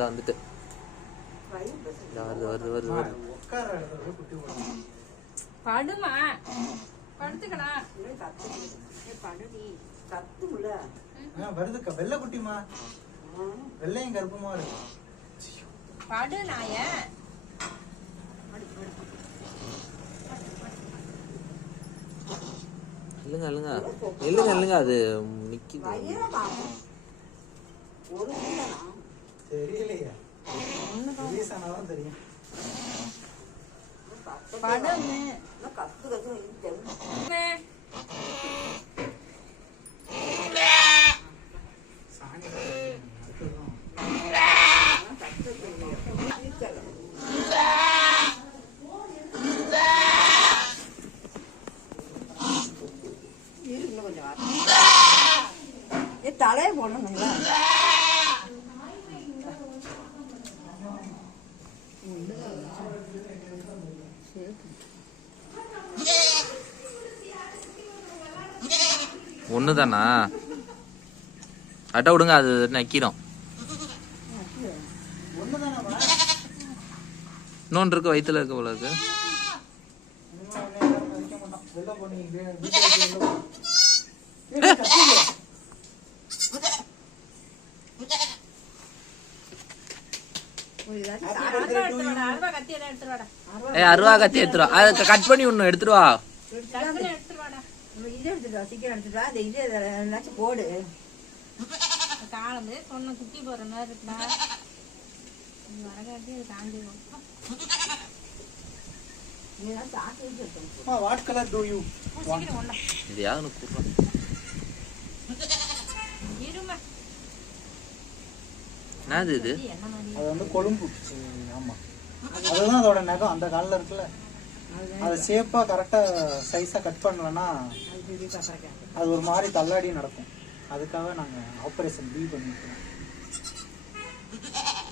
வந்துட்டு படுமா படுத்துக்கடா வருதுக்கா வெள்ளை குட்டிமா வெள்ளையும் கருப்புமா இருக்கு படு நாய இல்லங்க இல்லங்க இல்லங்க இல்லங்க அது நிக்குது தெரியலையா ரிலீஸானாதான் தெரியும் படுமே தலையை போடணுங்களா ஒண்ணுதானா அட்டை விடுங்க அது நக்கிடும் இன்னொன்று இருக்கு வயிற்றுல இருக்க போல இருக்கு அருவா கத்தி எடுத்துருவா அதை கட் பண்ணி ஒண்ணு எடுத்துருவா சீக்கிரம் எடுத்துட்டா அந்த இது ஏதாச்சும் போடு காலமே சொன்ன குட்டி போற மாதிரி இருக்குடா வரகாட்டி தாண்டிடும் வாட் கலர் டு யூ இது யாரு கூப்பிடுறா என்னது இது அது வந்து கொழும்பு ஆமா அதுதான் அதோட நகம் அந்த காலில் இருக்குல்ல அது ஷேப்பா கரெக்டா சைஸா கட் பண்ணலன்னா அது ஒரு மாதிரி தள்ளாடி நடக்கும் அதுக்காக நாங்க ஆபரேஷன் பி பண்ணிருக்கோம்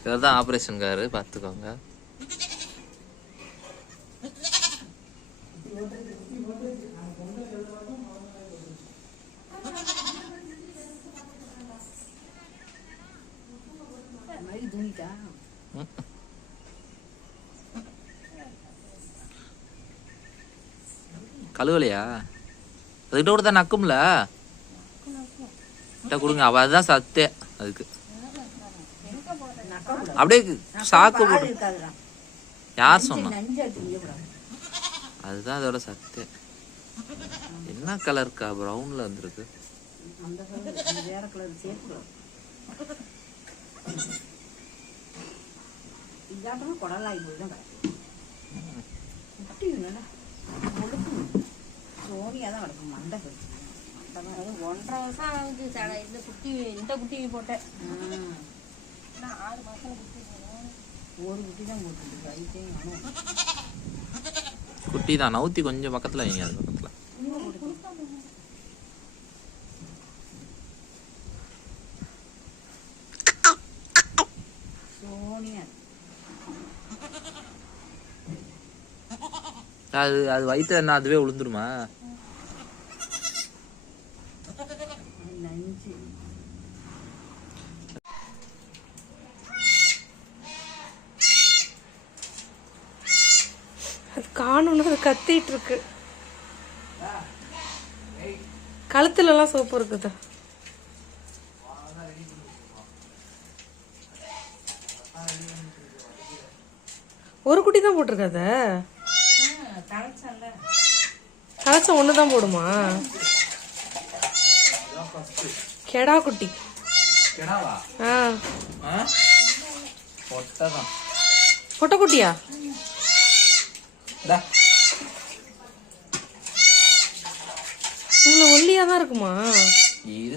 இதுதான் ஆபரேஷன் காரு பாத்துக்கோங்க கழுவலையா அதுகிட்ட கூட தான் நக்கும்ல கொடுங்க அவ அதுதான் சத்தே அதுக்கு அப்படியே சாக்கு போட்டு யார் சொன்னா அதுதான் அதோட சத்தே என்ன கலருக்கா ப்ரௌன்ல வந்துருக்கு சோனியாதான் நடக்கும் மண்டை 1.5 வருஷம் ஆகுது இந்த குட்டி போட்டேன் 6 மாசம் குட்டி ஒரு குட்டி தான் போட்டு குட்டி தான் நவுத்தி கொஞ்சம் பக்கத்துல வைங்க அது பக்கத்துல சோனியா அது அது வயிற்று என்ன அதுவே விழுந்துருமா அது காணும்னு அது கத்திட்டு இருக்கு கழுத்துல எல்லாம் சோப்பு இருக்குது ஒரு குட்டி தான் போட்டிருக்காத கலச்சம் ஒண்ணுதான் போடுமா கெடா குட்டி பொட்டை குட்டியா உங்களை ஒல்லியாதான் இருக்குமா இது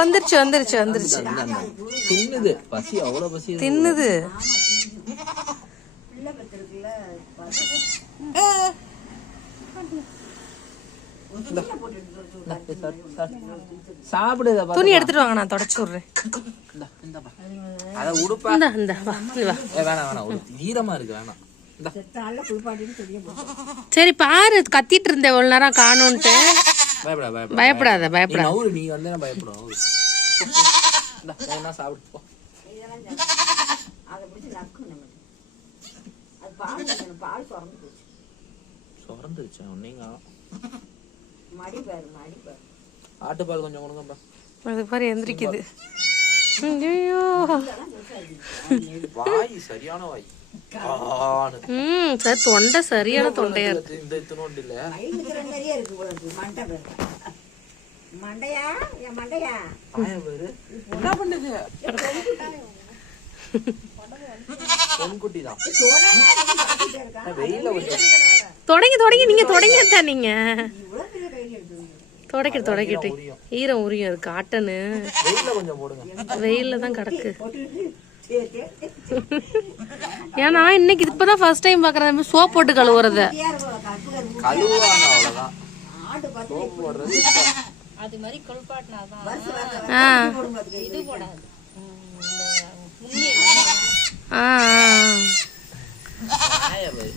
வந்துருச்சு வந்துருச்சு வந்துருச்சு தின்னுது பசி அவ்வளவு பசி தின்னுது சாப்பிடுதா துணி எடுத்துட்டு வாங்க நான் தொடச்சு விடுறேன் அதை உடுப்பா. இந்த இந்த வா நீ வா. வேணாம் வேணாம், உடுத்து ஈரமா இருக்கு, வேணாம். இந்தா. செத்த நாள்ல குளிப்பாட்டிட்டு தெரிய போகும். சரி பாரு, கத்திட்டு இருந்தேன் இவ்வளவு நேரம் காணோன்ட்டு. பயப்படாத நீ பயப்படாத. நவுரு, நீ வந்து பயப்படும். நவுரு. இந்தா, வேணா சாப்பிட்டு போ. இதெல்லாம் அதை பிடிச்சி நக்கும் நம்ம. அது பால் சுரந்து போச்சு. சுரந்துருச்சு நீங்க. மடி பாரு மடி பாரு. ஆட்டுப்பால் கொஞ்சம் கொடுங்கப்பா. அது பாரு எந்திரிக்குது. ஐயோ. வாய் சரியான வாய். சார் தொண்டை சரியான தொண்டையா இருக்கு. இந்த இத்தனோண்டு இல்ல. வயிறுக்கு நிறைய இருக்கு போல இருக்கு. மண்டை பாரு. மண்டையா என் மண்டையா. வாய பாரு. என்ன பண்ணுது? பொன்குட்டி தான். வெயில கொஞ்சம் தொடங்கி நீங்க தொடங்கிட்டா நீங்க. இவ்வளவு பெரிய கையில் எடுத்து தொடக்கிட்டு ஈரம் உரியும் அது காட்டனு. வெயில கொஞ்சம் போடுங்க. வெயில்ல தான் கிடக்கு. போட்டுட்டு ஏன்னா இன்னைக்கு இப்பதான் ஃபர்ஸ்ட் டைம் பாக்குறேன் சோப் போட்டு கழுவுறத. கழுவாங்க அவ்வளவுதான். ஆடு பார்த்து சோப்பு போடுறது அது மாதிரி கொழுப்பாட்டினாதான் இது போடாது. வாய பாரு.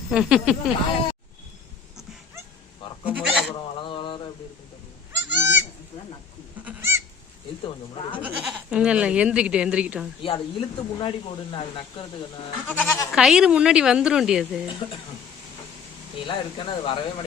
பறக்கும்போது அப்புறம் வளர எப்படி இருக்குன்னு தெரியல. இழுத்து கொஞ்சம் முன்னாடி. இல்ல எந்திரிக்கிட்டோம். அதை இழுத்து முன்னாடி போடுன்னு அது நக்கிறதுக்கு கயிறு முன்னாடி வந்துரும். அது நீ எல்லாம் இருக்கன்னு அது வரவே மாட்டேங்குது.